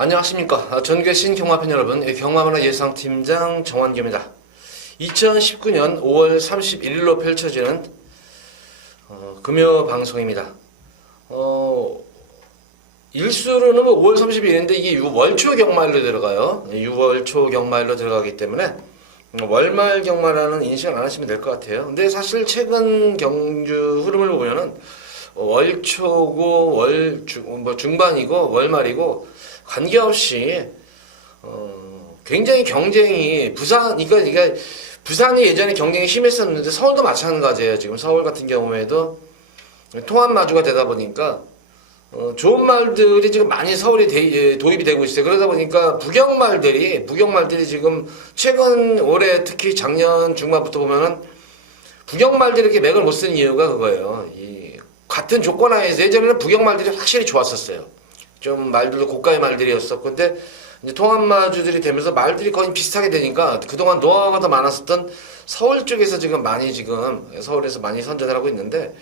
안녕하십니까. 전교신 경마팬 여러분, 경마문화 예상팀장 정환규입니다. 2019년 5월 31일로 펼쳐지는 금요 방송입니다. 일수로는 5월 31일인데 이게 월초 경마일로 들어가요. 6월 초 경마일로 들어가기 때문에 월말 경마라는 인식을 안 하시면 될 것 같아요. 근데 사실 최근 경주 흐름을 보면은 월초고 중반이고 월말이고 관계없이 굉장히 경쟁이 그러니까 부산이 예전에 경쟁이 심했었는데 서울도 마찬가지예요. 지금 서울 같은 경우에도 통합 마주가 되다 보니까 좋은 말들이 지금 많이 서울에 도입이 되고 있어요. 그러다 보니까 부경말들이 지금 최근 올해 특히 작년 중반부터 보면은 부경말들이 이렇게 맥을 못 쓴 이유가 그거예요. 같은 조건 하에서 예전에는 부경말들이 확실히 좋았었어요. 좀 말들도 고가의 말들이었었고, 근데 이제 통합마주들이 되면서 말들이 거의 비슷하게 되니까 그동안 노하우가 더 많았었던 서울 쪽에서 서울에서 많이 선전을 하고 있는데,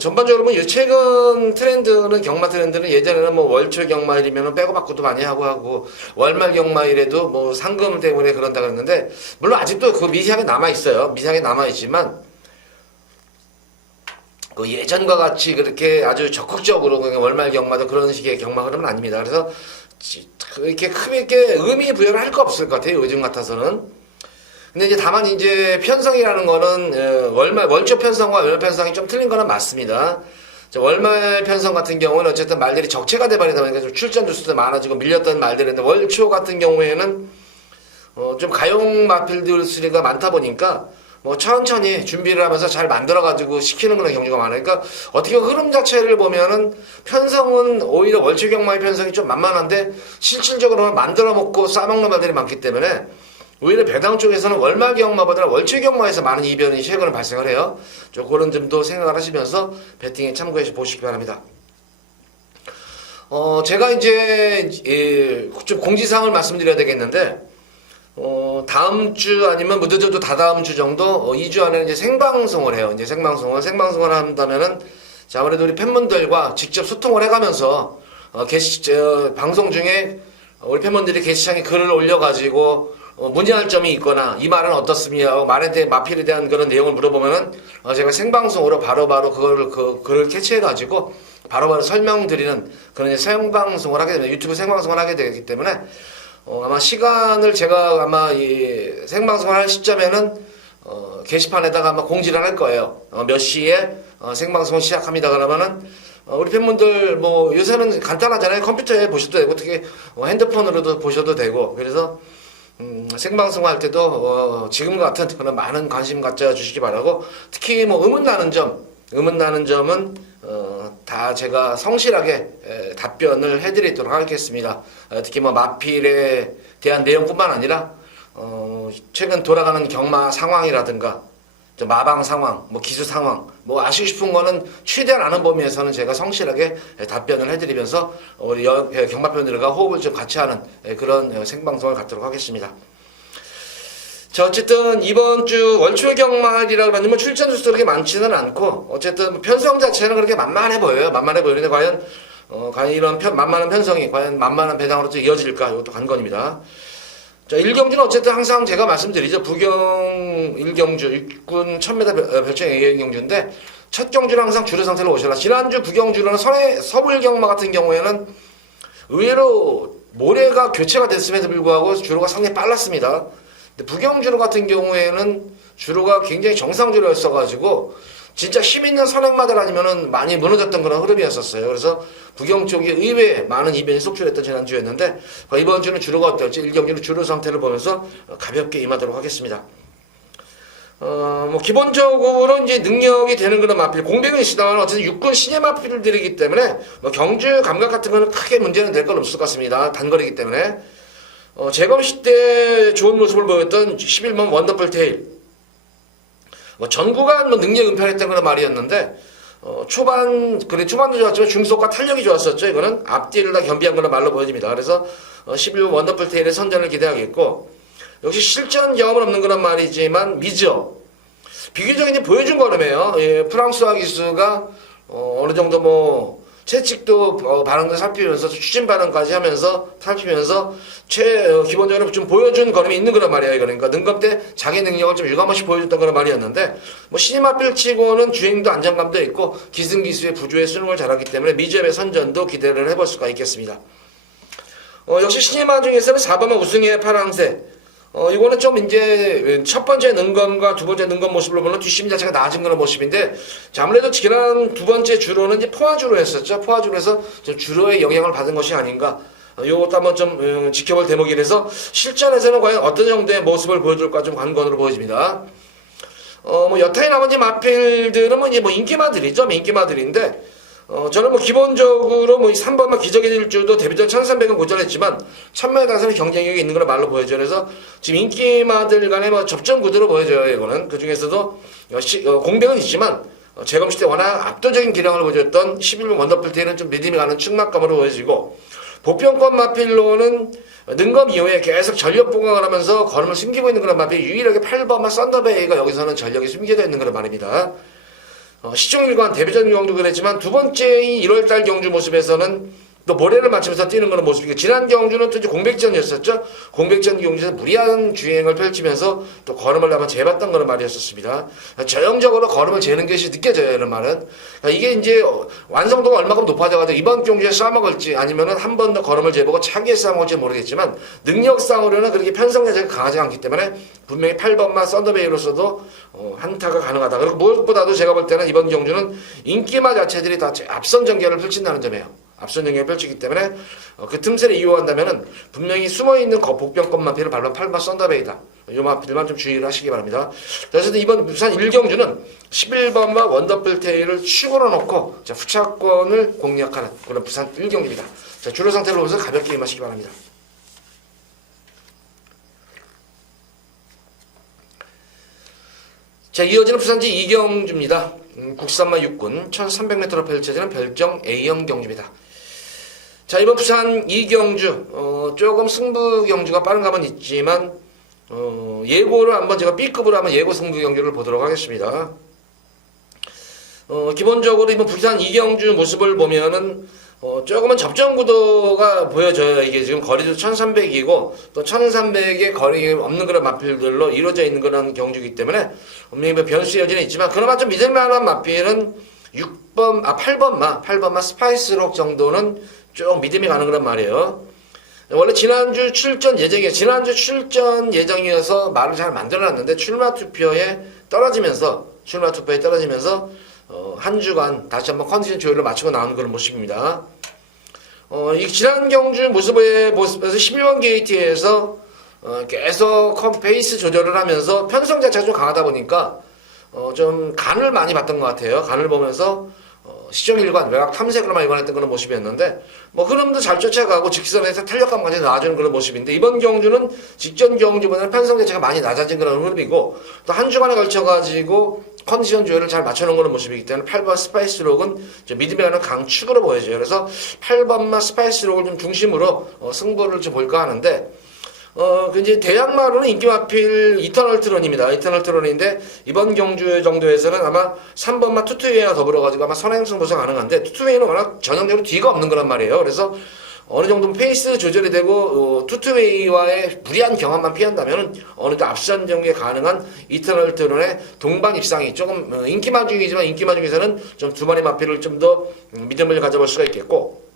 전반적으로 최근 경마 트렌드는 예전에는 월초 경마일이면 빼고 받고도 많이 하고 월말 경마일에도 상금 때문에 그런다 그랬는데, 물론 아직도 그 미세하게 남아있어요. 미세하게 남아있지만, 예전과 같이 그렇게 아주 적극적으로 그냥 월말 경마도 그런 식의 경마 흐름은 아닙니다. 그래서 이렇게 크게 의미 부여를 할 거 없을 것 같아요. 요즘 같아서는. 근데 이제 다만 이제 편성이라는 거는 월초 편성과 월말 편성이 좀 틀린 거는 맞습니다. 월말 편성 같은 경우는 어쨌든 말들이 적체가 돼버리다 보니까 좀 출전 주수도 많아지고 밀렸던 말들인데, 월초 같은 경우에는 좀 가용 마필들 수리가 많다 보니까 천천히 준비를 하면서 잘 만들어가지고 시키는 그런 경우가 많아요. 그러니까 어떻게 흐름 자체를 보면은 편성은 오히려 월초 경마의 편성이 좀 만만한데 실질적으로 만들어 먹고 싸먹는 말들이 많기 때문에 오히려 배당 쪽에서는 월말 경마보다 월초 경마에서 많은 이변이 최근에 발생을 해요. 그런 점도 생각을 하시면서 배팅에 참고해 보시기 바랍니다. 제가 이제 좀 공지사항을 말씀드려야 되겠는데, 다음 주 아니면 늦어도 다다음 주 정도 2주 안에 이제 생방송을 해요. 이제 생방송을 한다면은 아무래도 우리 팬분들과 직접 소통을 해가면서 방송 중에 우리 팬분들이 게시창에 글을 올려가지고 문의할 점이 있거나 이 말은 어떻습니까? 말에 대해 마필에 대한 그런 내용을 물어보면은 제가 생방송으로 바로바로 글을 캐치해가지고 바로바로 설명드리는 그런 생방송을 하게 됩니다. 유튜브 생방송을 하게 되기 때문에 아마 시간을 제가 아마 이 생방송을 할 시점에는 게시판에다가 아마 공지를 할 거예요. 몇 시에 생방송을 시작합니다. 그러면은 우리 팬분들 요새는 간단하잖아요. 컴퓨터에 보셔도 되고 특히 핸드폰으로도 보셔도 되고, 그래서 생방송 할 때도 지금 같은 그런 많은 관심 갖자 주시기 바라고, 특히 의문 나는 점은 다 제가 성실하게 답변을 해드리도록 하겠습니다. 특히 마필에 대한 내용뿐만 아니라 최근 돌아가는 경마 상황이라든가 마방 상황, 기수 상황, 아시고 싶은 거는 최대한 아는 범위에서는 제가 성실하게 답변을 해드리면서 우리 경마편들과 호흡을 좀 같이 하는 그런 생방송을 갖도록 하겠습니다. 자, 어쨌든 이번 주 월초 경마일이라 그러니 출전 수도 그렇게 많지는 않고, 어쨌든 편성 자체는 그렇게 만만해 보여요. 만만해 보이는데 과연 이런 만만한 편성이 과연 만만한 배당으로 또 이어질까? 이것도 관건입니다. 자, 1경주는 어쨌든 항상 제가 말씀드리죠. 부경 1경주 육군 1000m 별칭 A 경주인데, 첫 경주는 항상 주류 상태로 오셔라. 지난주 부경주는 서울 경마 같은 경우에는 의외로 모래가 교체가 됐음에도 불구하고 주로가 상당히 빨랐습니다. 근데 부경주로 같은 경우에는 주로가 굉장히 정상주로였어가지고 진짜 힘 있는 선행마들 아니면은 많이 무너졌던 그런 흐름이었었어요. 그래서 부경 쪽이 의외에 많은 이변이 속출했던 지난주였는데, 이번 주는 주로가 어떨지 1경주는 주로 상태를 보면서 가볍게 임하도록 하겠습니다. 기본적으로 이제 능력이 되는 그런 마필, 공백은 있으다만 어쨌든 육군 신예 마필들이기 때문에 경주 감각 같은 거는 크게 문제는 될 건 없을 것 같습니다. 단거리이기 때문에. 재검식 때 좋은 모습을 보였던 11번 원더풀 테일. 전 구간 능력 은폐했던 그런 말이었는데, 초반도 좋았지만 중속과 탄력이 좋았었죠. 이거는 앞뒤를 다 겸비한 그런 말로 보여집니다. 그래서 11번 원더풀 테일의 선전을 기대하겠고, 역시 실전 경험은 없는 그런 말이지만 비교적 이제 보여준 거름이에요. 프랑스와 기수가 어느 정도 채찍도 반응도 살피면서 추진 반응까지 하면서 살피면서 기본적으로 좀 보여준 걸음이 있는 거란 말이에요. 그러니까 능검 때 자기 능력을 좀 유감없이 보여줬던 그런 말이었는데 뭐 신임하필 치고는 주행도 안정감도 있고 기승기수의 부주의 수능을 잘하기 때문에 미주앱의 선전도 기대를 해볼 수가 있겠습니다. 역시 신임하 중에서는 4번만 우승의 파랑새. 이거는 좀 이제 첫 번째 능검과 두 번째 능검 모습을 보면 뒷심 자체가 나아진 그런 모습인데, 자, 아무래도 지난 두 번째 주로는 이제 포화주로 했었죠. 포화주로 해서 좀 주로의 영향을 받은 것이 아닌가. 요것도 한번 좀 지켜볼 대목이라서 실전에서는 과연 어떤 정도의 모습을 보여줄까 좀 관건으로 보여집니다. 뭐 여타의 나머지 마필들은 뭐 이제 뭐 인기마들이죠. 인기마들인데, 저는 뭐 기본적으로 뭐 3번만 기적의 질주도 데뷔전 1300은 고전했지만 1000m에서는 경쟁력이 있는 걸로 말로 보여져요. 그래서 지금 인기마들 간의 뭐 접전 구도로 보여져요. 이거는 그 중에서도 공백은 있지만 재검시 때 워낙 압도적인 기량을 보여줬던 11번 원더풀테일은 좀 믿음이 가는 충막감으로 보여지고, 보편권 마필로는 능검 이후에 계속 전력 보강을 하면서 걸음을 숨기고 있는 그런 마필, 유일하게 8번마 썬더베이가 여기서는 전력이 숨겨져 있는 그런 말입니다. 시종일관 데뷔전 경주 그랬지만 두 번째인 1월달 경주 모습에서는 또 모래를 맞추면서 뛰는 그런 모습이고, 지난 경주는 또 이제 공백전이었었죠. 공백전 경주에서 무리한 주행을 펼치면서 또 걸음을 한번 재봤던 그런 말이었었습니다. 전형적으로 걸음을 재는 것이 느껴져요, 이런 말은. 이게 이제 완성도가 얼마큼 높아져가지고 이번 경주에 싸먹을지 아니면은 한 번 더 걸음을 재보고 차기에 싸먹을지 모르겠지만, 능력상으로는 그렇게 편성 자체가 강하지 않기 때문에 분명히 8번만 썬더베이로서도 한타가 가능하다. 그리고 무엇보다도 제가 볼 때는 이번 경주는 인기마 자체들이 다 앞선 전개를 펼친다는 점이에요. 앞선 전개를 펼치기 때문에 그 틈새를 이용한다면은 분명히 숨어있는 복병권 마필을 밟은 8번 썬더베이다. 이 마필만 좀 주의를 하시기 바랍니다. 그래서 이번 부산 1경주는 11번과 원더풀테일을 축으로 놓고 후차권을 공략하는 그런 부산 1경주입니다. 자, 주로 상태로 보면서 가볍게 임하시기 바랍니다. 자, 이어지는 부산지 2경주입니다. 국산마 6군 1300m로 펼쳐지는 별정 A형 경주입니다. 자, 이번 부산 2경주 조금 승부 경주가 빠른 감은 있지만 예고를 한번 제가 B급으로 한번 예고 승부 경주를 보도록 하겠습니다. 기본적으로 이번 부산 2경주 모습을 보면은 조금은 접전 구도가 보여져요. 이게 지금 거리도 1300이고 또 1300의 거리 없는 그런 마필들로 이루어져 있는 그런 경주이기 때문에 분명히 변수의 여지는 있지만, 그나마 좀 믿을만한 마필은 8번마 스파이스록 정도는 좀 믿음이 가는 그런 말이에요. 원래 지난주 출전 예정이어서 말을 잘 만들어놨는데 출마 투표에 떨어지면서 한 주간 다시 한번 컨디션 조율을 마치고 나오는 그런 모습입니다. 이 지난 경주 모습에서 11번 게이트에서 계속 페이스 조절을 하면서 편성 자체가 좀 강하다 보니까 좀 간을 많이 봤던 것 같아요. 간을 보면서 시정일관, 외곽 탐색으로만 일관했던 그런 모습이었는데, 뭐 흐름도 잘 쫓아가고 직선에서 탄력감까지 나아주는 그런 모습인데, 이번 경주는 직전 경주보다는 편성 자체가 많이 낮아진 그런 흐름이고, 또 한 주간에 걸쳐가지고 컨디션 조율을 잘 맞춰놓은 그런 모습이기 때문에 8번 스파이스록은 믿음이 가는 강축으로 보여져요. 그래서 8번만 스파이스록을 좀 중심으로 승부를 좀 볼까 하는데, 이제 대항마로는 인기마필 이터널 트론입니다. 이터널 트론인데 이번 경주 정도에서는 아마 3번마 투투웨이와 더불어가지고 아마 선행승부가 가능한데, 투투웨이는 워낙 전형적으로 뒤가 없는 거란 말이에요. 그래서 어느 정도 페이스 조절이 되고 투투웨이와의 무리한 경험만 피한다면 어느 정도 앞선 전개 가능한 이터널 트론의 동반 입상이 조금 인기마 중이지만, 인기마 중에서는 좀 두 마리 마필을 좀 더 믿음을 가져볼 수가 있겠고,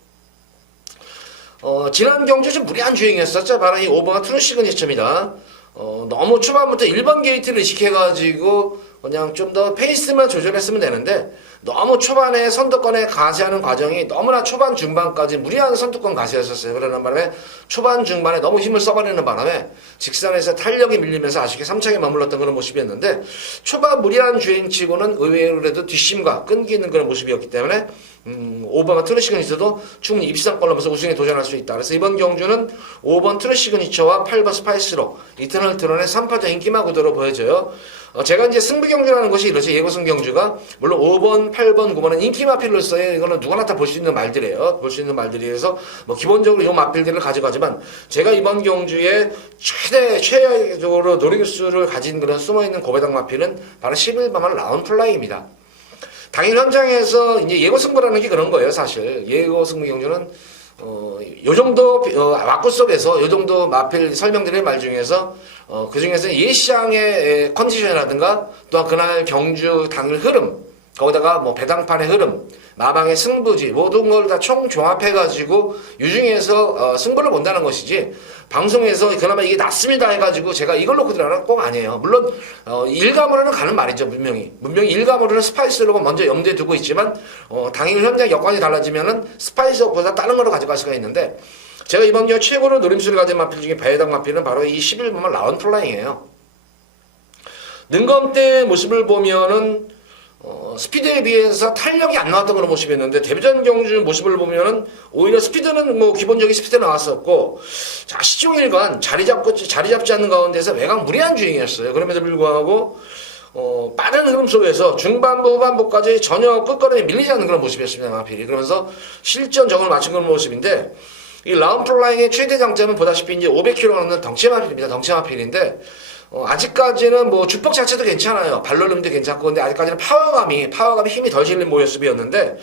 지난 경주 좀 무리한 주행이었었죠. 바로 이 5번과 트루 시그니처입니다. 너무 초반부터 1번 게이트를 의식해가지고 그냥 좀 더 페이스만 조절했으면 되는데, 너무 초반에 선두권에 가세하는 과정이 너무나 초반 중반까지 무리한 선두권 가세였었어요. 그러는 바람에 초반 중반에 너무 힘을 써버리는 바람에 직선에서 탄력이 밀리면서 아쉽게 3차에 머물렀던 그런 모습이었는데, 초반 무리한 주행치고는 의외로 그래도 뒷심과 끈기 있는 그런 모습이었기 때문에 5번과 트루시그니처도 충분히 입상권 넘어서 우승에 도전할 수 있다. 그래서 이번 경주는 5번 트루시그니처와 8번 스파이스로 이터널 트론의 3파전 인기마 구도로 보여져요. 제가 이제 승부 경주라는 것이 이렇죠. 예고승 경주가 물론 5번, 8번, 9번은 인기 마필로서의 이거는 누구나 다 볼 수 있는 말들이에요. 볼 수 있는 말들이어서 뭐 기본적으로 이 마필들을 가져가지만, 제가 이번 경주에 최적으로 노림수를 가진 그런 숨어있는 고배당 마필은 바로 11번만 라운플라이입니다. 당일 현장에서 이제 예고 승부라는 게 그런 거예요, 사실. 예고 승부 경주는 요 정도 와꾸 속에서 요 정도 마필 설명드린 말 중에서 그 중에서 예시장의 컨디션이라든가 또한 그날 경주 당일 흐름 거기다가 뭐 배당판의 흐름 마방의 승부지 모든 걸 다 총 종합해가지고 유중에서 승부를 본다는 것이지 방송에서 그나마 이게 낫습니다 해가지고 제가 이걸 놓고 들어가는 꼭 아니에요. 물론 일감으로는 가는 말이죠. 분명히 일감으로는 스파이스로 먼저 염두에 두고 있지만 당일 현장 여건이 달라지면은 스파이스보다 다른 걸로 가져갈 수가 있는데 제가 이번 년 최고로 노림수를 가진 마필 중에 배당 마필은 바로 이 11번만 라운플라잉이에요. 능검대 모습을 보면은 스피드에 비해서 탄력이 안 나왔던 그런 모습이었는데 데뷔전 경주 모습을 보면은 오히려 스피드는 뭐 기본적인 스피드 나왔었고 자 시종일관 자리 잡지 않는 가운데서 외곽 무리한 주행이었어요. 그럼에도 불구하고 빠른 흐름 속에서 중반부 후반부까지 전혀 끝걸음에 밀리지 않는 그런 모습이었습니다. 마필이 그러면서 실전 적응을 맞춘 그런 모습인데 이 라운플라잉의 최대 장점은 보다시피 이제 500kg 넘는 덩치 마필입니다. 덩치 마필인데 아직까지는 뭐 주폭 자체도 괜찮아요. 발놀림도 괜찮고 근데 아직까지는 파워감이 힘이 덜 실린 모습이었는데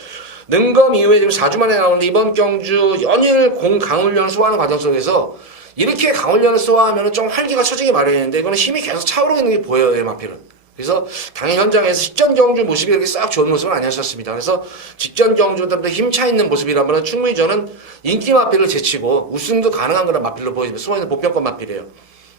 능검 이후에 지금 4주 만에 나오는데 이번 경주 연일 강훈련을 소화하는 과정 속에서 이렇게 강훈련을 소화하면 좀 활기가 처지기 마련인데 이거는 힘이 계속 차오르고 있는 게 보여요. 마필은. 그래서 당일 현장에서 직전 경주 모습이 이렇게 싹 좋은 모습은 아니었습니다. 그래서 직전 경주보다 힘차 있는 모습이라면 충분히 저는 인기 마필을 제치고 우승도 가능한 그런 마필로 보여집니다. 숨어있는 보편권 마필이에요.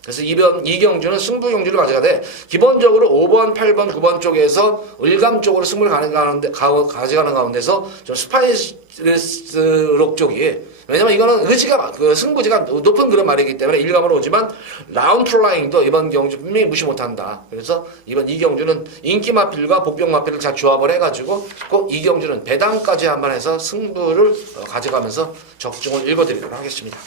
그래서 이 경주는 승부 경주를 가져가되 기본적으로 5번, 8번, 9번 쪽에서 을감 쪽으로 승부를 가져가는 가운데서 좀 스파이스록 쪽이 왜냐면 이거는 의지가 승부지가 높은 그런 말이기 때문에 일감으로 오지만 라운플라잉도 이번 경주 분명히 무시 못한다. 그래서 이번 이 경주는 인기 마필과 복병 마필을 잘 조합을 해가지고 꼭 이 경주는 배당까지 한번 해서 승부를 가져가면서 적중을 읽어드리도록 하겠습니다.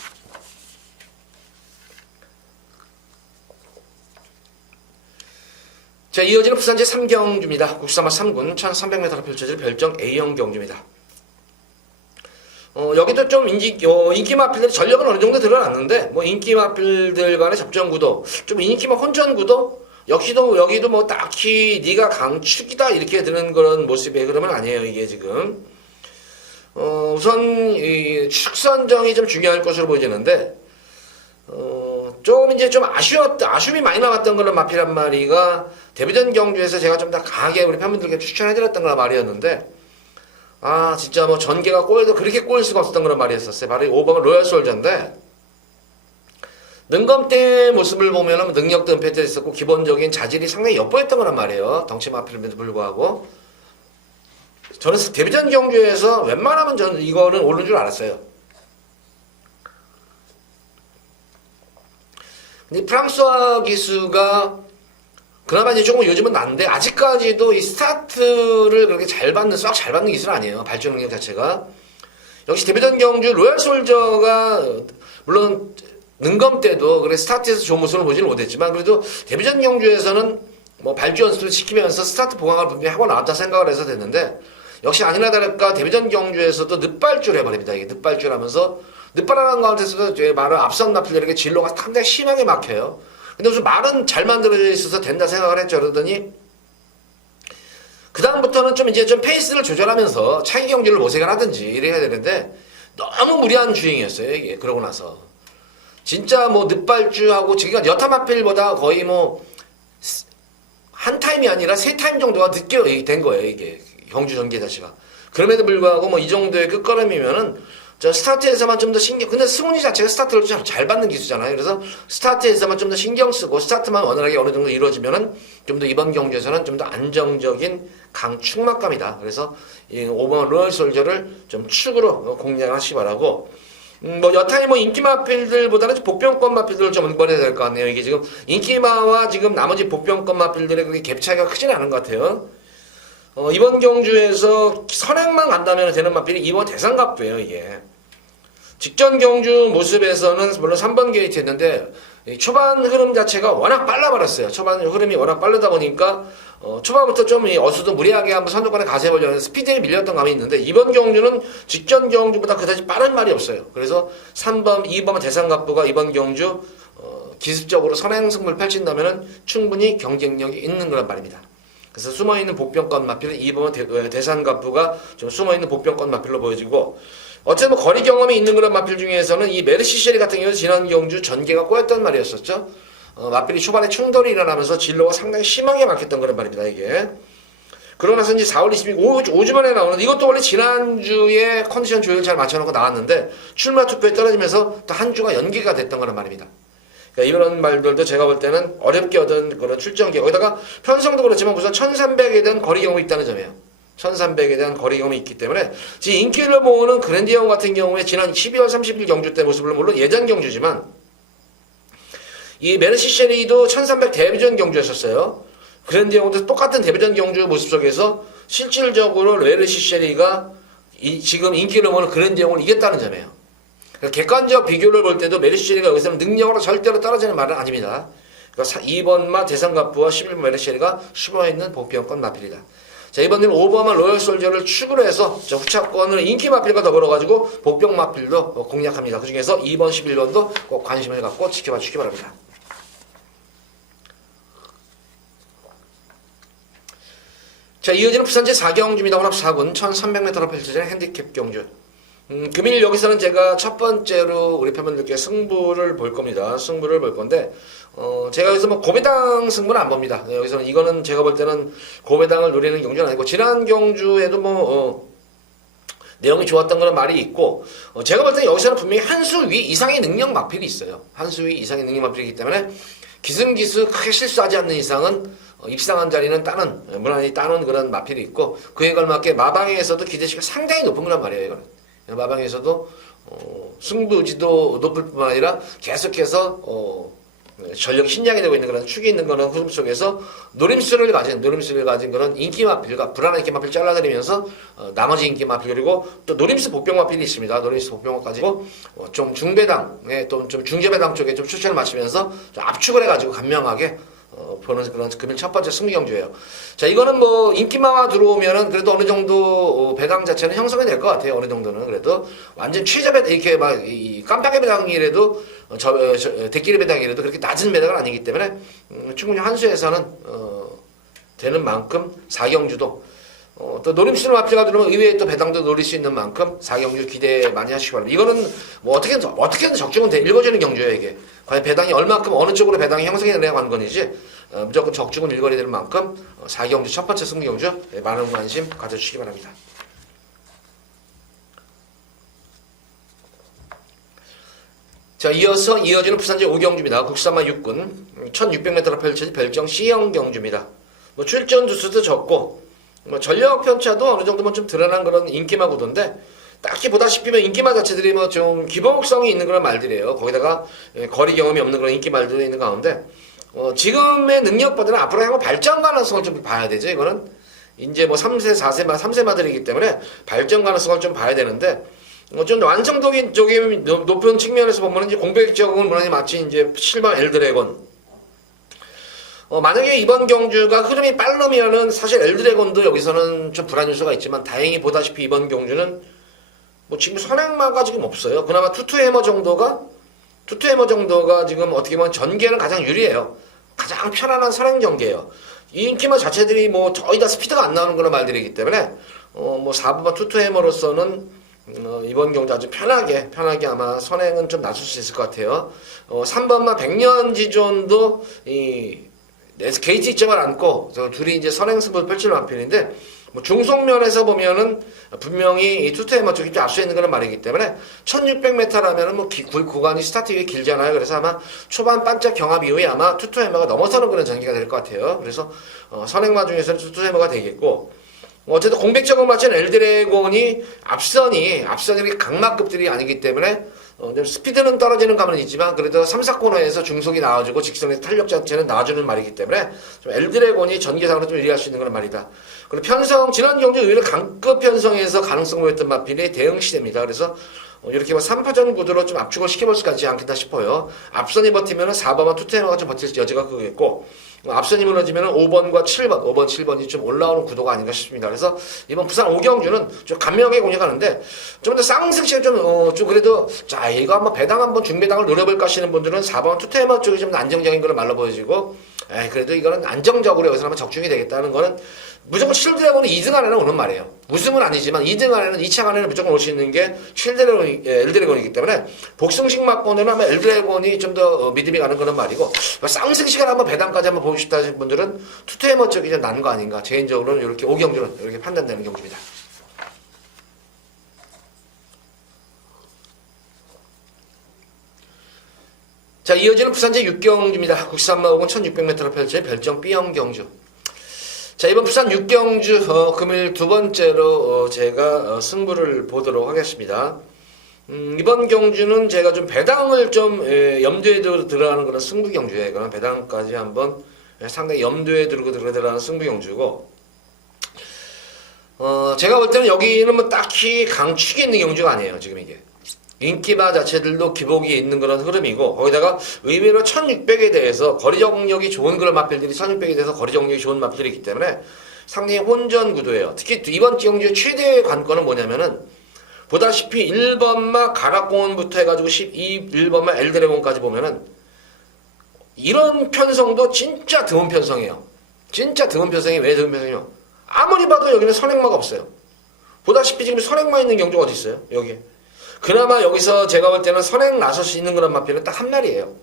자, 이어지는 부산 제3경주입니다. 국수사마 3군 1300m가 펼쳐질 별정 A형 경주입니다. 여기도 좀 인기 마필들이 전력은 어느 정도 드러났는데, 뭐 인기 마필들 간의 접전 구도, 좀 인기만 혼전 구도, 여기도 뭐 딱히 네가 강축이다 이렇게 드는 그런 모습의 흐름은 아니에요, 이게 지금. 우선, 이 축선정이 좀 중요할 것으로 보이지는데, 좀 아쉬움이 많이 남았던 그런 마필 한 마리가 데뷔전 경주에서 제가 좀 더 강하게 우리 팬분들께 추천해드렸던 그런 말이었는데, 진짜 뭐 전개가 꼬여도 그렇게 꼬일 수가 없었던 그런 말이었어요. 바로 5번 로얄 솔저인데, 능검대 모습을 보면은 능력도 은폐도 있었고, 기본적인 자질이 상당히 엿보였던 그런 말이에요. 덩치 마필임에도 불구하고. 저는 데뷔전 경주에서 웬만하면 저는 이거는 오른 줄 알았어요. 근데 프랑스와 기수가 그나마 이제 조금 요즘은 난데 아직까지도 이 스타트를 그렇게 싹 잘 받는 기술은 아니에요. 발전 능력 자체가. 역시 데뷔전 경주 로얄 솔저가 물론 능검 때도 그래 스타트에서 좋은 모습을 보지는 못했지만 그래도 데뷔전 경주에서는 뭐 발주 연습을 시키면서 스타트 보강을 분명히 하고 나왔다 생각을 해서 됐는데 역시 아니나 다를까 데뷔전 경주에서도 늦발주를 해버립니다. 이게 늦발주를 하면서 늦발하는 가운데서도 말은 앞선 마필들에게 진로가 상당히 심하게 막혀요. 근데 무슨 말은 잘 만들어져 있어서 된다 생각을 했죠. 그러더니 그다음부터는 좀 페이스를 조절하면서 차기 경주를 모색을 하든지 이래야 되는데 너무 무리한 주행이었어요. 이게 그러고 나서 진짜 뭐 늦발주하고 지금 여타 마필보다 거의 뭐 한 타임이 아니라 3타임 정도가 늦게 된 거예요. 이게 경주 전개 자체가. 그럼에도 불구하고 뭐 이 정도의 끝걸음이면은 스타트에서만 좀 더 근데 승훈이 자체가 스타트를 잘 받는 기수잖아요. 그래서 스타트에서만 좀 더 신경 쓰고 스타트만 원활하게 어느 정도 이루어지면은 좀 더 이번 경주에서는 좀 더 안정적인 강축막감이다. 그래서 이 5번 로얄 솔저를 좀 축으로 공략하시기 바라고. 뭐 여타의 뭐 인기마필들보다는 복병권 마필들을 좀 응벌해야 될 것 같네요. 이게 지금 인기마와 지금 나머지 복병권 마필들의 그게 갭 차이가 크지는 않은 것 같아요. 이번 경주에서 선행만 간다면 되는 마필이 이번 대상갑부예요. 이게 직전 경주 모습에서는 물론 3번 게이트였는데 초반 흐름 자체가 워낙 빨라버렸어요. 초반 흐름이 워낙 빠르다 보니까 초반부터 좀 어수도 무리하게 한번 선두권에 가세보려는 스피드에 밀렸던 감이 있는데 이번 경주는 직전 경주보다 그다지 빠른 말이 없어요. 그래서 3번, 2번 대상갑부가 이번 경주 기습적으로 선행 승부를 펼친다면 충분히 경쟁력이 있는 그런 말입니다. 그래서 숨어있는 복병권 마필 2번은 대산갑부가 좀 숨어있는 복병권 마필로 보여지고 어쨌든 뭐 거리 경험이 있는 그런 마필 중에서는 이 메르시쉐리 같은 경우는 지난 경주 전개가 꼬였던 말이었었죠. 마필이 초반에 충돌이 일어나면서 진로가 상당히 심하게 막혔던 그런 말입니다. 이게. 그러고 나서 이제 4월 22일 5주 만에 나오는 이것도 원래 지난주에 컨디션 조율 잘 맞춰놓고 나왔는데 출마 투표에 떨어지면서 또 한 주가 연기가 됐던 거란 말입니다. 그러니까 이런 말들도 제가 볼 때는 어렵게 얻은 그런 출전기 거기다가 편성도 그렇지만 우선 1300에 대한 거리 경험이 있다는 점이에요. 1300에 대한 거리 경험이 있기 때문에 지금 인기를 모으는 그랜디형 같은 경우에 지난 12월 30일 경주 때 모습을 물론 예전 경주지만 이 메르시쉐리도 1300 데뷔전 경주였었어요. 그랜디형도 똑같은 데뷔전 경주 모습 속에서 실질적으로 메르시쉐리가 지금 인기를 모으는 그랜디형을 이겼다는 점이에요. 객관적 비교를 볼 때도 메르시쉐리가 여기서는 능력으로 절대로 떨어지는 말은 아닙니다. 그러니까 2번마 대상갑부와 11번 메르시쉐리가 숨어있는 복병권 마필이다. 자, 이번에는 5번마 로열솔저를 축으로 해서 후차권을 인기 마필과 더불어가지고 복병 마필도 공략합니다. 그 중에서 2번, 11번도 꼭 관심을 갖고 지켜봐 주시기 바랍니다. 자, 이어지는 부산제 4경주입니다. 혼합 4군 1300m로 펼쳐지는 핸디캡 경주. 금일 여기서는 제가 첫 번째로 우리 팬분들께 승부를 볼 겁니다. 승부를 볼 건데, 제가 여기서 뭐 고배당 승부는 안 봅니다. 여기서는 이거는 제가 볼 때는 고배당을 노리는 경주는 아니고, 지난 경주에도 내용이 좋았던 그런 말이 있고, 제가 볼 때는 여기서는 분명히 한 수 위 이상의 능력 마필이 있어요. 한 수 위 이상의 능력 마필이기 때문에, 기승기수 크게 실수하지 않는 이상은 입상한 자리는 무난히 따는 그런 마필이 있고, 그에 걸맞게 마방에서도 기대치가 상당히 높은 거란 말이에요, 이거는. 마방에서도 승부지도 높을 뿐만 아니라 계속해서 전력 신장이 되고 있는 그런 축이 있는 그런 흐름 속에서 노림수를 가진 그런 인기 마필과 불안한 인기 마필 잘라드리면서 나머지 인기 마필 그리고 또 노림수 복병 마필이 있습니다. 노림수 복병 가지고 좀 중배당에 또 좀 중저배당 쪽에 좀 추천을 맞추면서 좀 압축을 해가지고 간명하게 보는 그런 금일 첫 번째 승리 경주예요. 자, 이거는 뭐 인기마가 들어오면은 그래도 어느 정도 배당 자체는 형성이 될 것 같아요. 어느 정도는 그래도 완전 최저 배당 이렇게 막 이 깜빡이 배당이라도 대끼리 배당이라도 그렇게 낮은 배당은 아니기 때문에 충분히 한 수에서는 되는 만큼 4경주도 또 노림수를 마필가 들어오면 의외에 또 배당도 노릴 수 있는 만큼 4경주 기대 많이 하시기 바랍니다. 이거는 뭐 어떻게든 적중은 읽어지는 경주예요, 이게. 과연 배당이 얼마큼 어느 쪽으로 배당이 형성이 되는 관건이지 무조건 적중은 읽어야 되는 만큼 4경주 첫 번째 승리 경주 많은 관심 가져주시기 바랍니다. 자, 이어지는 부산제 5경주입니다. 국산마 6군 1600m로 펼쳐진 별정 C형 경주입니다. 뭐 출전 두수도 적고 뭐 전력 편차도 어느 정도면 좀 드러난 그런 인기마 구도인데 딱히 보다시피 인기마 자체들이 뭐 좀 기복성이 있는 그런 말들이에요. 거기다가 거리 경험이 없는 그런 인기 말들이 있는 가운데 지금의 능력보다는 앞으로 향후 발전 가능성을 좀 봐야 되죠. 이거는 이제 뭐 3세, 4세마, 3세마들이기 때문에 발전 가능성을 좀 봐야 되는데 좀 완성도적인 쪽이 높은 측면에서 보면 이제 공백적은 무난히 마치 이제 7번 엘드래곤 만약에 이번 경주가 흐름이 빠르면은 사실 엘드래곤도 여기서는 좀 불안 요소가 있지만 다행히 보다시피 이번 경주는 뭐 지금 선행마가 지금 없어요. 그나마 투투해머 정도가 지금 어떻게 보면 전개는 가장 유리해요. 가장 편안한 선행 전개예요. 이 인기마 자체들이 뭐 거의 다 스피드가 안 나오는 그런 말들이기 때문에 뭐 4번마 투투해머로서는 이번 경주 아주 편하게 아마 선행은 좀 낮출 수 있을 것 같아요. 3번마 백년지존도 게이지 이점을 안고 둘이 이제 선행승부를 펼치는 마필인데 뭐 중속면에서 보면은 분명히 이 투투해머 쪽이 좀 앞서 있는 그런 말이기 때문에 1600m라면은 뭐 구간이 스타트가 길잖아요. 그래서 아마 초반 반짝 경합 이후에 아마 투투해머가 넘어서는 그런 전개가 될 것 같아요. 그래서 선행마 중에서는 투투해머가 되겠고 어쨌든 공백적으로 맞춘 엘드래곤이 앞선이 강마급들이 아니기 때문에 좀 스피드는 떨어지는 감은 있지만 그래도 3, 4코너에서 중속이 나와주고 직선에서 탄력 자체는 나와주는 말이기 때문에 좀 엘드래곤이 전개상으로 좀 유리할 수 있는 그런 말이다. 그리고 편성 지난 경주 의외로 강급 편성에서 가능성을 보였던 마필이 대응 시대입니다. 그래서 이렇게 3파전 구도로 좀 압축을 시켜볼 수 있지 않겠다 싶어요. 앞선이 버티면은 4번과 투테너가 좀 버틸 여지가 크겠고 앞선이 무너지면은 5번, 7번이 좀 올라오는 구도가 아닌가 싶습니다. 그래서 이번 부산 5경주는 좀 감명하게 공략하는데 좀 더 쌍승시를 좀 그래도 자 이거 한번 배당 한번 중배당을 노려볼까 하시는 분들은 4번 투테너 쪽이 좀 안정적인 걸로 말로 보여지고 그래도 이거는 안정적으로 여기서 한번 적중이 되겠다는 거는 무조건 7드래곤은 2등 안에는 오는 말이에요. 우승은 아니지만 2등 안에는 2창 안에는 무조건 올 수 있는 게 7드래곤, 엘드래곤이기 때문에 복승식 맞고는 아마 엘드래곤이 좀 더 믿음이 가는 그런 말이고 쌍승식을 한번 배당까지 한번 보고 싶다 하시는 분들은 투테이머 쪽이 좀 난 거 아닌가 개인적으로는 이렇게 5경주는 이렇게 판단되는 경주입니다. 자, 이어지는 부산제 6경주입니다. 93마옥은 1600m로 펼쳐진 별정 B형 경주. 자, 이번 부산 6경주 금일 두 번째로 제가 승부를 보도록 하겠습니다. 이번 경주는 제가 좀 배당을 좀 염두에 들어가는 그런 승부 경주예요. 이거는 배당까지 한번 상당히 염두에 두고 들어가는 승부 경주고, 제가 볼 때는 여기는 뭐 딱히 강축이 있는 경주가 아니에요. 지금 이게. 인기마 자체들도 기복이 있는 그런 흐름이고, 거기다가 의외로 1600에 대해서 거리 정력이 좋은 그런 마필들이 1600에 대해서 거리 정력이 좋은 마필이 있기 때문에 상당히 혼전 구도예요. 특히 이번 경주의 최대의 관건은 뭐냐면은 보다시피 1번마 가락공원부터 해가지고 1번마 엘드래곤까지 보면은 이런 편성도 진짜 드문 편성이에요. 진짜 드문 편성이 왜 드문 편성이요? 아무리 봐도 여기는 선행마가 없어요. 보다시피 지금 선행마 있는 경주가 어디 있어요? 여기. 그나마 여기서 제가 볼 때는 선행 나설 수 있는 그런 마필은 딱 한 마리예요.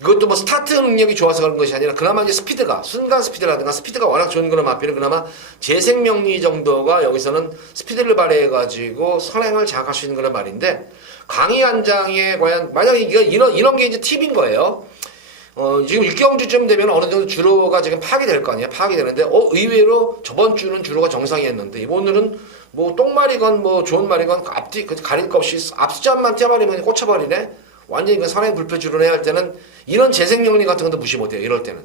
이것도 뭐 스타트 능력이 좋아서 그런 것이 아니라 그나마 이제 스피드가 순간 스피드라든가 스피드가 워낙 좋은 그런 마필은 그나마 재생명리 정도가 여기서는 스피드를 발휘해가지고 선행을 장악할 수 있는 그런 말인데, 강의 한 장에 과연 만약에 이런 게 이제 팁인 거예요. 지금 6경주쯤 되면 어느 정도 주로가 지금 파악이 될 거 아니에요. 파악이 되는데 의외로 저번 주는 주로가 정상이었는데 오늘은 뭐 똥말이건 뭐 좋은 말이건 앞뒤 가릴 것 없이 앞수잔만 떼버리면 꽂혀버리네. 완전히 그 선행 불표 주로 해야 할 때는 이런 재생명리 같은 것도 무시 못해요. 이럴 때는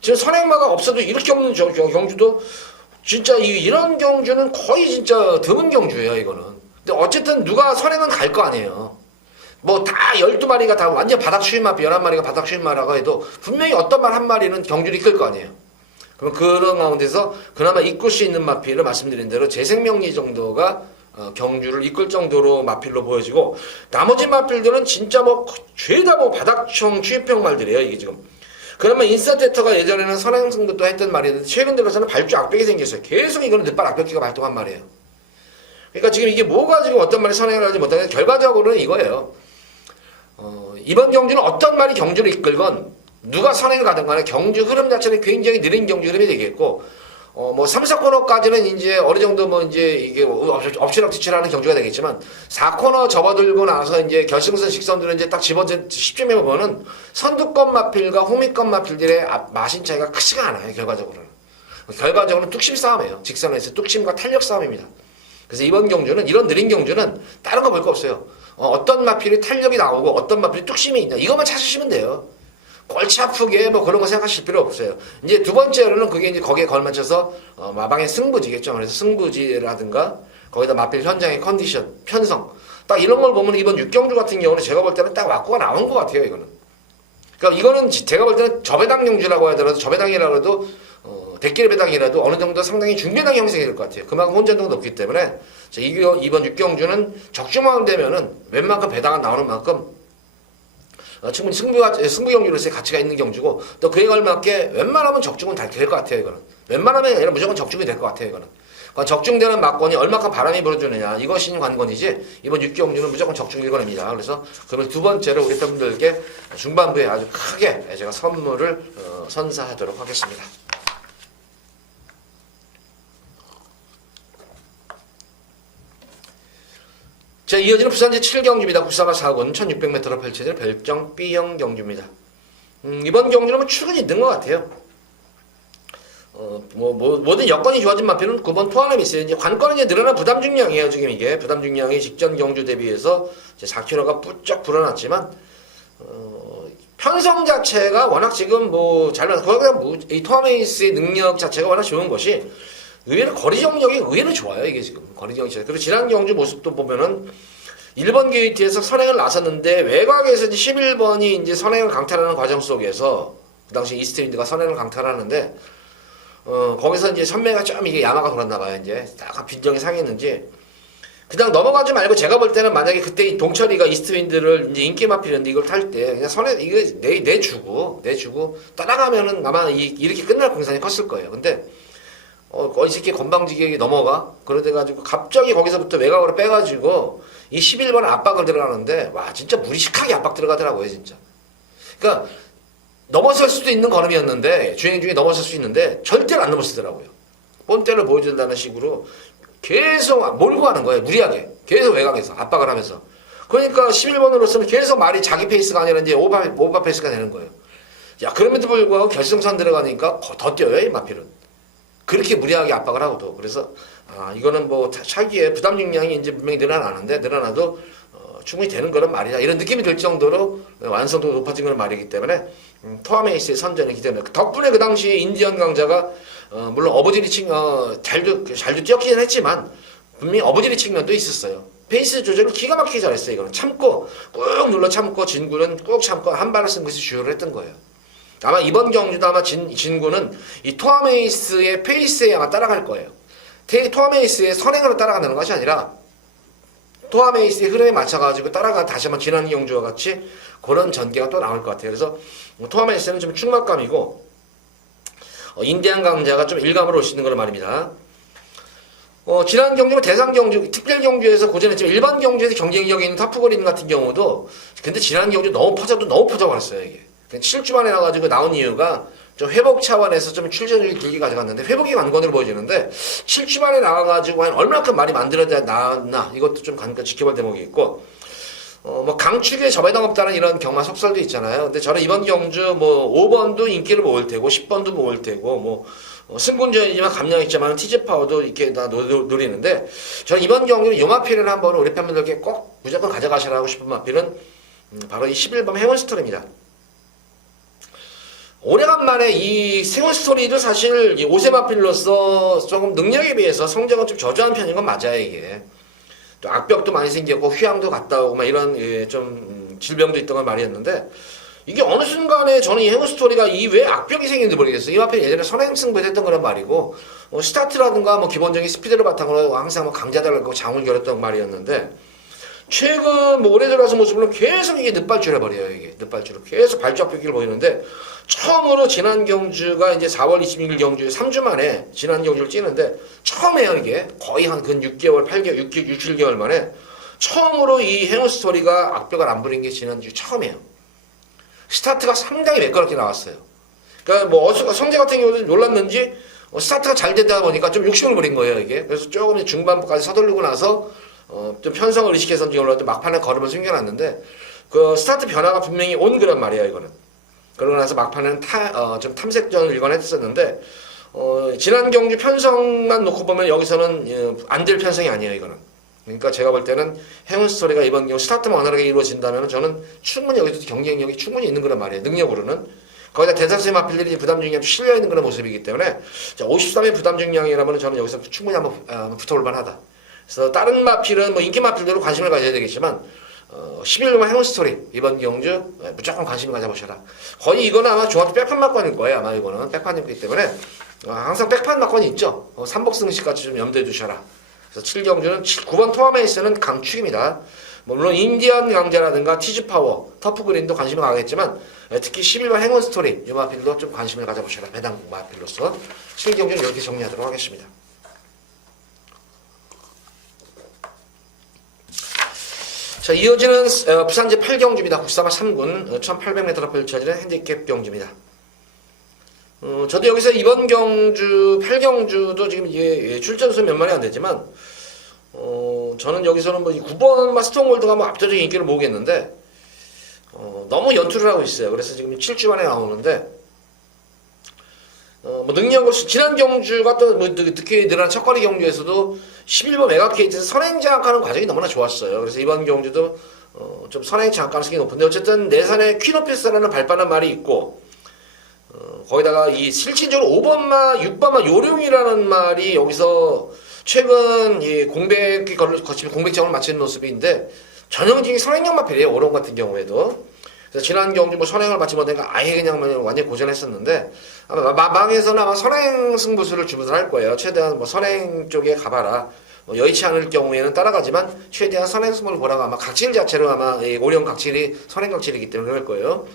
지금 선행마가 없어도 이렇게 없는 경주도 진짜 이런 경주는 거의 진짜 드문 경주예요. 이거는. 근데 어쨌든 누가 선행은 갈 거 아니에요. 뭐 다 12마리가 다 완전 바닥 추임마피 11마리가 바닥 추임마라고 해도 분명히 어떤 말 한 마리는 경주를 이끌 거 아니에요. 그럼 그런 가운데서 그나마 이끌 수 있는 마필을 말씀드린 대로 재생명리 정도가 경주를 이끌 정도로 마필로 보여지고, 나머지 마필들은 진짜 뭐 죄다 뭐 바닥형 추임평 말들이에요. 이게 지금. 그러면 인스턴테터가 예전에는 선행승부도 했던 말이었는데 최근 들어서는 발주 악벽이 생겼어요. 계속 이거는 늦발 악벽기가 발동한 말이에요. 그러니까 지금 이게 뭐가 지금 어떤 말이 선행을 하지 못하는 결과적으로는 이거예요. 이번 경주는 어떤 말이 경주를 이끌건 누가 선행을 가든 간에 경주 흐름 자체는 굉장히 느린 경주 흐름이 되겠고, 뭐 3, 4코너까지는 이제 어느 정도 뭐 이제 이게 엎치락뒤치락하는 경주가 되겠지만 4코너 접어들고 나서 이제 결승선 직선들은 이제 딱 집어진 시점에 보면은 선두권 마필과 후미권 마필들의 마신 차이가 크지가 않아요. 결과적으로는 뚝심 싸움이에요. 직선에서 뚝심과 탄력 싸움입니다. 그래서 이번 경주는 이런 느린 경주는 다른 거 볼 거 없어요. 어떤 마필이 탄력이 나오고 어떤 마필이 뚝심이 있냐, 이것만 찾으시면 돼요. 골치 아프게 뭐 그런 거 생각하실 필요 없어요. 이제 두 번째로는 그게 이제 거기에 걸맞춰서 마방의 승부지겠죠. 그래서 승부지라든가 거기다 마필 현장의 컨디션, 편성, 딱 이런 걸 보면 이번 6경주 같은 경우는 제가 볼 때는 딱 왁구가 나온 것 같아요. 이거는. 그러니까 이거는 제가 볼 때는 저배당 경주라고 하더라도 저배당이라고 해도 대길 배당이라도 어느 정도 상당히 중배당 형성이 될 것 같아요. 그만큼 혼전도가 높기 때문에 이번 6경주는 적중만 되면은 웬만큼 배당은 나오는 만큼 충분히 승부 경주로서의 가치가 있는 경주고, 또 그에 걸맞게 웬만하면 적중은 다 될 것 같아요. 이거는 웬만하면 아니라 무조건 적중이 될 것 같아요. 이거는 그러니까 적중되는 막권이 얼마큼 바람이 불어주느냐, 이것이 관건이지 이번 6경주는 무조건 적중 1권입니다. 그래서 그러면 두 번째로 우리 팬분들께 중반부에 아주 크게 제가 선물을 선사하도록 하겠습니다. 자, 이어지는 부산제 7경주입니다. 94가 4군 1600m로 펼쳐진 별정 B형 경주입니다. 이번 경주는 뭐 출근이 있는 것 같아요. 뭐든 여건이 좋아진 마필은 9번 토하남이 있어요. 이제 관건은 이제 늘어난 부담 중량이에요. 지금 이게 부담 중량이 직전 경주 대비해서 이제 4kg가 부쩍 불어났지만, 편성 자체가 워낙 지금 뭐 잘 나서 거기다 이 토하메이스의 능력 자체가 워낙 좋은 것이 의외로 거리 정력이 의외로 좋아요. 이게 지금 거리 정력. 그리고 지난 경주 모습도 보면은 1번 게이트에서 선행을 나섰는데 외곽에서 이제 11번이 이제 선행을 강탈하는 과정 속에서 그 당시 이스트윈드가 선행을 강탈하는데 거기서 이제 선배가 좀 이게 야마가 돌았나 봐요. 이제 약간 빈정이 상했는지 그냥 넘어가지 말고 제가 볼 때는 만약에 그때 이 동철이가 이스트윈드를 이제 인기 마필인데 이걸 탈 때 그냥 선에 이거 내주고 따라가면은 아마 이렇게 끝날 공산이 컸을 거예요. 근데 이 새끼 건방지게 넘어가 그래가지고 갑자기 거기서부터 외곽으로 빼가지고 이 11번 압박을 들어가는데 와 진짜 무리식하게 압박 들어가더라고요 진짜. 그러니까 넘어설 수도 있는 걸음이었는데 주행 중에 넘어설 수 있는데 절대로 안 넘어서더라고요. 본때를 보여준다는 식으로 계속 몰고 가는 거예요. 무리하게. 계속 외곽에서 압박을 하면서. 그러니까 11번으로서는 계속 말이 자기 페이스가 아니라 이제 오바 페이스가 되는 거예요. 야, 그럼에도 불구하고 결승선 들어가니까 더 뛰어요, 이 마필은. 그렇게 무리하게 압박을 하고도. 그래서, 이거는 뭐 차기에 부담 중량이 이제 분명히 늘어나도 충분히 되는 그런 말이다. 이런 느낌이 들 정도로 완성도가 높아진 그런 말이기 때문에, 토아메이스의 선전이 기대됩니다. 덕분에 그 당시에 인디언 강자가 물론 어버지리 잘도 뛰었긴 했지만 분명히 어버지리 측면도 있었어요. 페이스 조절을 기가 막히게 잘했어요. 이거는 참고 꾹 눌러 참고 진구는 꾹 참고 한 발을 쓴 것이 주요를 했던 거예요. 아마 이번 경주도 아마 진구는 이 토아메이스의 페이스에 아마 따라갈 거예요. 토아메이스의 선행으로 따라간다는 것이 아니라 토아메이스의 흐름에 맞춰가지고 다시 한번 지난 경주와 같이 그런 전개가 또 나올 것 같아요. 그래서 토아메이스는 좀 충막감이고 인디안 강자가 좀 일감으로 올 수 있는 그런 말입니다. 지난 경주, 대상 경주, 특별 경주에서 고전했지만 일반 경주에서 경쟁력이 있는 타프거린 같은 경우도 근데 지난 경주 너무 퍼져버렸어요 이게. 7주 만에 나가지고 나온 이유가 좀 회복 차원에서 좀 출전을 길게 가져갔는데 회복이 관건으로 보여지는데 7주 만에 나와가지고 얼마큼 많이 만들어야 나왔나 이것도 좀 지켜볼 대목이 있고 뭐 강축에 저배당 없다는 이런 경마 속설도 있잖아요. 근데 저는 이번 경주 뭐 5번도 인기를 모을 테고 10번도 모을 테고 뭐 승군전이지만 감량 있지만 티즈파워도 이렇게 다 노리는데 저는 이번 경주는 요 마필을 한번 우리 팬분들께 꼭 무조건 가져가셔라 하고 싶은 마필은 바로 이 11번 행운스토리입니다. 오래간만에 이 행운스토리도 사실 이 5세 마필로서 조금 능력에 비해서 성적은 좀 저조한 편인 건 맞아요 이게. 또 악벽도 많이 생겼고 휘황도 갔다 오고 막 이런 좀 질병도 있던 건 말이었는데 이게 어느 순간에 저는 이 행운스토리가 이 왜 악벽이 생긴지 모르겠어요. 이 앞에 예전에 선행승부에서 했던 거란 말이고 스타트라든가 뭐 기본적인 스피드를 바탕으로 항상 뭐 강자들하고 장을 겨뤘던 말이었는데 최근 뭐 올해 들어서 모습으로 계속 이게 늑발줄 해버려요. 이게 늑발줄로 계속 발작표기를 보이는데 처음으로 지난 경주가 이제 4월 26일 경주 3주 만에 지난 경주를 찌는데 처음이에요 이게 거의 한 근 6개월 8개월 6, 7개월 만에 처음으로 이 행운스토리가 악벽을 안 부린 게 지난주 처음이에요. 스타트가 상당히 매끄럽게 나왔어요. 그러니까 뭐 성재 같은 경우는 놀랐는지 스타트가 잘 되다 보니까 좀 욕심을 부린 거예요 이게. 그래서 조금 중반부까지 서두르고 나서 좀 편성을 의식해서 올라왔는데 막판에 걸음을 숨겨놨는데 그 스타트 변화가 분명히 온 그런 말이에요 이거는. 그러고 나서 막판에는 좀 탐색전을 일관했었는데 지난 경주 편성만 놓고 보면 여기서는 안 될 편성이 아니에요 이거는. 그러니까 제가 볼 때는 행운스토리가 이번 경우 스타트만 원활하게 이루어진다면 저는 충분히 여기서 경쟁력이 충분히 있는 거란 말이에요. 능력으로는. 거기다 대상세 마필들이 부담 중량이 실려있는 그런 모습이기 때문에 53의 부담 중량이라면 저는 여기서 충분히 한번 붙어볼 만하다. 그래서 다른 마필은 뭐 인기 마필대로 관심을 가져야 되겠지만 11번 행운스토리 이번 경주 무조건 관심을 가져보셔라. 거의 이거는 아마 중학교 백판 막건일 거예요. 아마 이거는 백판이기 때문에 항상 백판 막건이 있죠. 삼복승식같이 좀 염두에 두셔라. 그래서 7경주는 9번 토아메이스는 강축입니다. 물론 인디언 강자라든가 티즈파워, 터프그린도 관심을 가겠지만 특히 11번 행운스토리 이 마필도 좀 관심을 가져보셔라. 배당국 마필로서 7경주는 이렇게 정리하도록 하겠습니다. 자, 이어지는 부산제 8경주입니다. 국사마 3군 1800m로 펼쳐지는 핸디캡 경주입니다. 저도 여기서 이번 경주 8경주도 지금 이게 출전수 몇 마리 안 되지만 저는 여기서는 뭐 9번 스톤골드가 뭐 압도적인 인기를 모으겠는데 너무 연투를 하고 있어요. 그래서 지금 7주 만에 나오는데 뭐 능력을 지난 경주가 또 뭐 특히 늘어난 첫거리 경주에서도 11번 메가케이트에서 선행 장악하는 과정이 너무나 좋았어요. 그래서 이번 경주도 좀 선행 장악 가능성이 높은데 어쨌든 내산에 퀸오피스라는 발빠른 말이 있고 거기다가 이 실질적으로 5번마 6번마 요령이라는 말이 여기서 최근 이 공백이 거치면 공백점을 맞추는 모습인데 전형적인 선행력 마필이에요. 오론 같은 경우에도. 그래서 지난 경주 뭐 선행을 맞지 못하니까 아예 그냥 완전히 고전했었는데 아마 마방에서는 아마 선행 승부수를 주문을 할 거예요. 최대한 뭐 선행 쪽에 가봐라. 여의치 않을 경우에는 따라가지만 최대한 선행승부를 보라고 아마 각질 자체로 아마 오리온 각질이 선행 각질이기 때문에 그럴 거예요.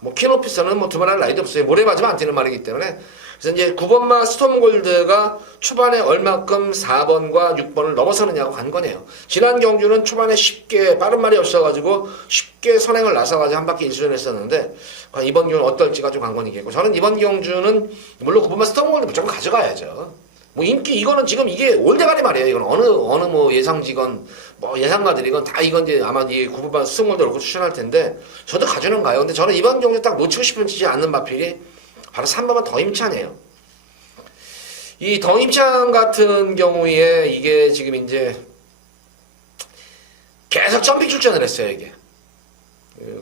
뭐 키노피서는 뭐 두말할 나위도 없어요. 모래 맞으면 안 되는 말이기 때문에. 그래서 이제 9번마 스톰골드가 초반에 얼마큼 4번과 6번을 넘어서느냐고 관건해요. 지난 경주는 초반에 쉽게 빠른 말이 없어가지고 쉽게 선행을 나서가지고 한 바퀴 일수전했었는데 이번 경주는 어떨지가 좀 관건이겠고, 저는 이번 경주는 물론 9번마 스톰골드 무조건 가져가야죠. 뭐 인기 이거는 지금 이게 올대가리 말이에요. 이건 어느 뭐 예상직원 뭐 예상가들이건 다 이건 이제 아마 이 9번마 스톰골드 놓고 추천할 텐데 저도 가져는 가요. 근데 저는 이번 경주 딱 놓치고 싶지 않는 마필이 바로 3번은 더힘찬이에요. 이 더힘찬 같은 경우에 이게 지금 이제 계속 점핑 출전을 했어요, 이게.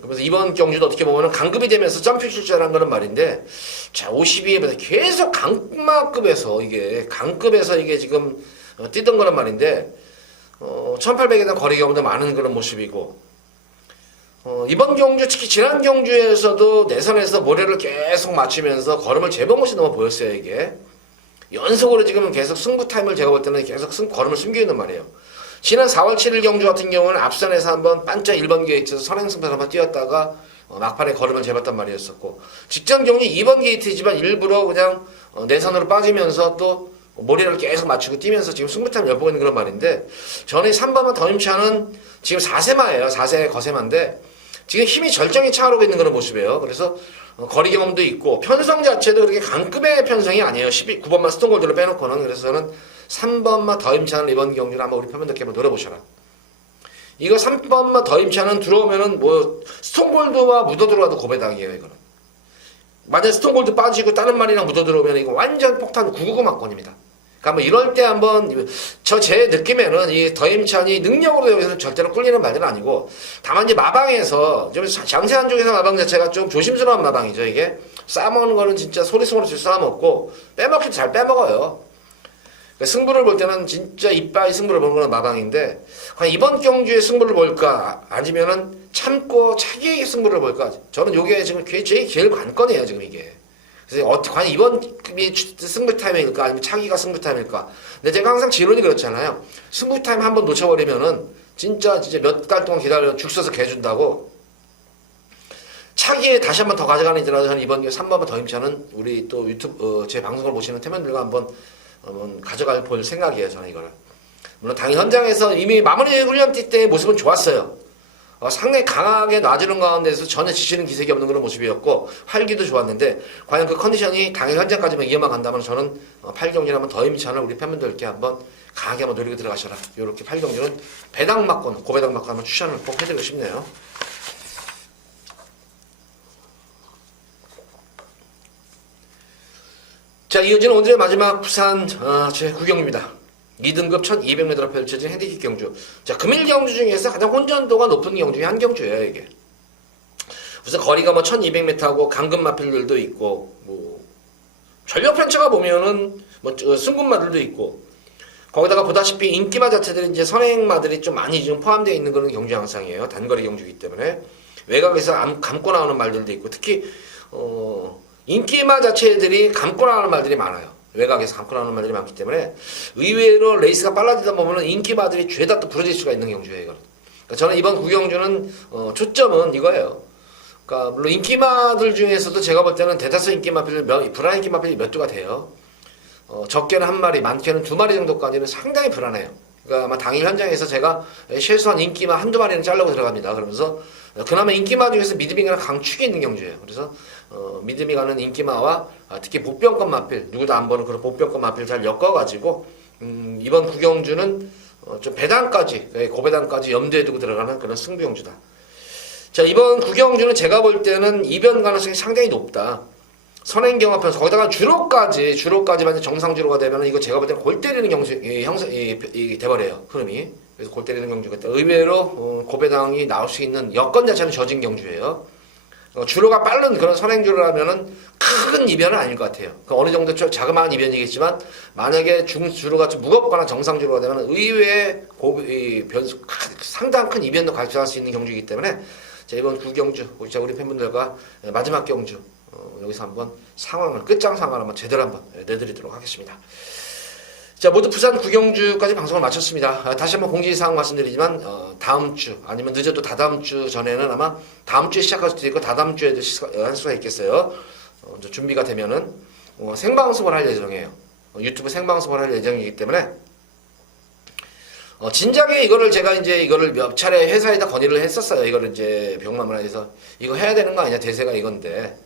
그래서 이번 경주도 어떻게 보면 강급이 되면서 점핑 출전한 거는 말인데, 자, 52에서 계속 강급에서 이게 지금 뛰던 거란 말인데, 1800에 대한 거리 경험도 많은 그런 모습이고, 이번 경주, 특히 지난 경주에서도 내선에서 모래를 계속 맞추면서 걸음을 재봉없이 넘어 보였어요, 이게. 연속으로 지금 계속 승부 타임을 제가 볼 때는 계속 걸음을 숨기고 있는 말이에요. 지난 4월 7일 경주 같은 경우는 앞선에서 한번 반짝 1번 게이트에서 선행승부에서 한번 뛰었다가 막판에 걸음을 재봤단 말이었었고, 직전 경주 2번 게이트지만 일부러 그냥 내선으로 빠지면서 또 모래를 계속 맞추고 뛰면서 지금 승부 타임을 엿보고 있는 그런 말인데, 전에 3번만 더힘차는 지금 4세마예요. 4세 거세마인데 지금 힘이 절정에 차오르고 있는 그런 모습이에요. 그래서 거리 경험도 있고 편성 자체도 그렇게 강급의 편성이 아니에요. 9번만 스톤골드를 빼놓고는. 그래서 저는 3번만 더 힘차는 이번 경기를 한번 우리 팬분들께 한번 노려보셔라. 이거 3번만 더 힘차는 들어오면은 뭐 스톤골드와 묻어 들어가도 고배당이에요. 이거는 만약에 스톤골드 빠지고 다른 말이랑 묻어 들어오면 이거 완전 폭탄 999 막권입니다. 그러니까 뭐 이럴 때 한번 제 느낌에는 이 더힘찬이 능력으로 여기서 절대로 꿀리는 말은 아니고, 다만 이제 마방에서 좀 장세한 쪽에서 마방 자체가 좀 조심스러운 마방이죠. 이게 싸먹는 거는 진짜 소리송으로 싸먹고 빼먹기도 잘 빼먹어요. 그러니까 승부를 볼 때는 진짜 이빠이 승부를 보는 건 마방인데, 과연 이번 경주에 승부를 볼까 아니면은 참고 차기의 승부를 볼까, 저는 이게 지금 제일 관건이에요. 지금 이게. 그래서 과연 이번 승부 타임일까 아니면 차기가 승부 타임일까. 근데 제가 항상 지론이 그렇잖아요. 승부 타임 한번 놓쳐버리면은 진짜 몇 달 동안 기다려 죽 써서 개준다고. 차기에 다시 한번 더 가져가는 이더라도 저는 이번 3번만 더 힘차는 우리 또 유튜브 제 방송을 보시는 태면들과 한번 가져갈 볼 생각이에요. 저는 이거를. 물론 당일 현장에서 이미 마무리 훈련 때 모습은 좋았어요. 상당히 강하게 놔주는 가운데서 전혀 지치는 기색이 없는 그런 모습이었고 활기도 좋았는데, 과연 그 컨디션이 당일 현장까지만 이어만 간다면 저는 8경기를 한번 더 힘차는 우리 팬분들께 한번 강하게 한번 노리고 들어가셔라. 이렇게 8경기는 배당 막권, 고배당 막권 한번 추천을 꼭 해드리고 싶네요. 자, 이어지는 오늘의 마지막 부산 제 9경기입니다. 2등급 1200m로 펼쳐진 핸디캡 경주. 자, 금일 경주 중에서 가장 혼전도가 높은 경주 중에 한 경주예요, 이게. 우선 거리가 뭐 1200m하고 강급 마필들도 있고, 뭐, 전력 편차가 보면은, 뭐, 승군마들도 있고, 거기다가 보다시피 인기마 자체들이 이제 선행마들이 좀 많이 좀 포함되어 있는 그런 경주 양상이에요. 단거리 경주이기 때문에. 외곽에서 감고 나오는 말들도 있고, 특히, 인기마 자체들이 감고 나오는 말들이 많아요. 외곽에서 감고 나오는 말들이 많기 때문에 의외로 레이스가 빨라지다 보면 인기마들이 죄다 또 부러질 수가 있는 경주예요. 이거는. 그러니까 저는 이번 구경주는 초점은 이거예요. 그러니까 물론 인기마들 중에서도 제가 볼 때는 대다수 인기마필 불안 인기마필이 몇 두가 돼요. 적게는 한 마리, 많게는 두 마리 정도까지는 상당히 불안해요. 그러니까 아마 당일 현장에서 제가 최소한 인기마 한두 마리는 자르고 들어갑니다. 그러면서 그나마 인기마 중에서 믿음이 가는 강축이 있는 경주예요. 그래서 믿음이 가는 인기마와 특히 보병권 마필, 누구도 안 보는 그런 보병권 마필 잘 엮어가지고 이번 구경주는 좀 배당까지, 고배당까지 염두에 두고 들어가는 그런 승부 경주다. 자, 이번 구경주는 제가 볼 때는 이변 가능성이 상당히 높다. 선행 경합해서 거기다가 주로까지만 정상 주로가 되면 이거 제가 볼 때는 골 때리는 경주 돼버려요. 흐름이. 그래서 골 때리는 경주가 의외로 고배당이 나올 수 있는 여건 자체는 젖은 경주예요. 주로가 빠른 그런 선행 주로라면은 큰 이변은 아닐 것 같아요. 어느 정도 자그마한 이변이겠지만 만약에 주로가 좀 무겁거나 정상 주로가 되면 의외의 상당한 큰 이변도 발생할 수 있는 경주이기 때문에 자, 이번 구경주 우리 팬분들과 마지막 경주 여기서 한번 상황을 끝장 상황을 한번 제대로 한번 내드리도록 하겠습니다. 자, 모두 부산 구경주까지 방송을 마쳤습니다. 다시 한번 공지사항 말씀드리지만 다음 주 아니면 늦어도 다다음 주 전에는 아마 다음 주에 시작할 수도 있고 다다음 주에도 할 수가 있겠어요. 준비가 되면은 생방송을 할 예정이에요. 유튜브 생방송을 할 예정이기 때문에 진작에 이거를 제가 이제 이거를 몇 차례 회사에다 건의를 했었어요. 이거를 이제 병마문화에서 이거 해야 되는 거 아니야? 대세가 이건데.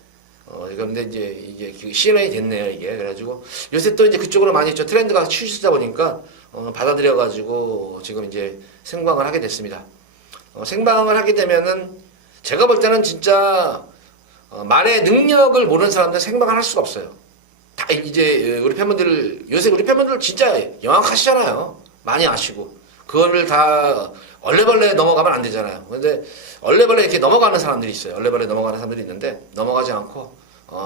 그런데 이제 이게 CNA 됐네요, 이게. 그래가지고 요새 또 이제 그쪽으로 많이 트렌드가趋勢다 보니까 받아들여가지고 지금 이제 생방을 하게 됐습니다. 생방을 하게 되면은 제가 볼 때는 진짜 말의 능력을 모르는 사람들 생방을 할 수가 없어요. 다 이제 우리 팬분들 요새 우리 팬분들 진짜 영악하시잖아요. 많이 아시고 그거를 다 얼레벌레 넘어가면 안 되잖아요. 근데 얼레벌레 이렇게 넘어가는 사람들이 있어요. 얼레벌레 넘어가는 사람들이 있는데 넘어가지 않고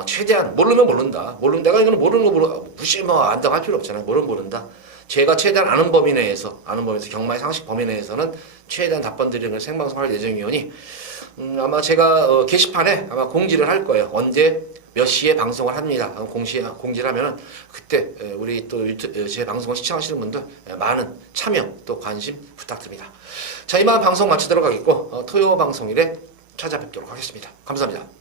최대한 모르면 모른다. 모르면 내가 이거는 모르는 거 무시 안다고 할 필요 없잖아요. 모르면 모른다. 제가 최대한 아는 범위 내에서 경마의 상식 범위 내에서는 최대한 답변 드리는 걸 생방송할 예정이오니 아마 제가 게시판에 아마 공지를 할 거예요. 언제 몇 시에 방송을 합니다. 공지를 하면은 그때 우리 또 제 방송을 시청하시는 분들 많은 참여 또 관심 부탁드립니다. 자, 이만 방송 마치도록 하겠고 토요 방송일에 찾아뵙도록 하겠습니다. 감사합니다.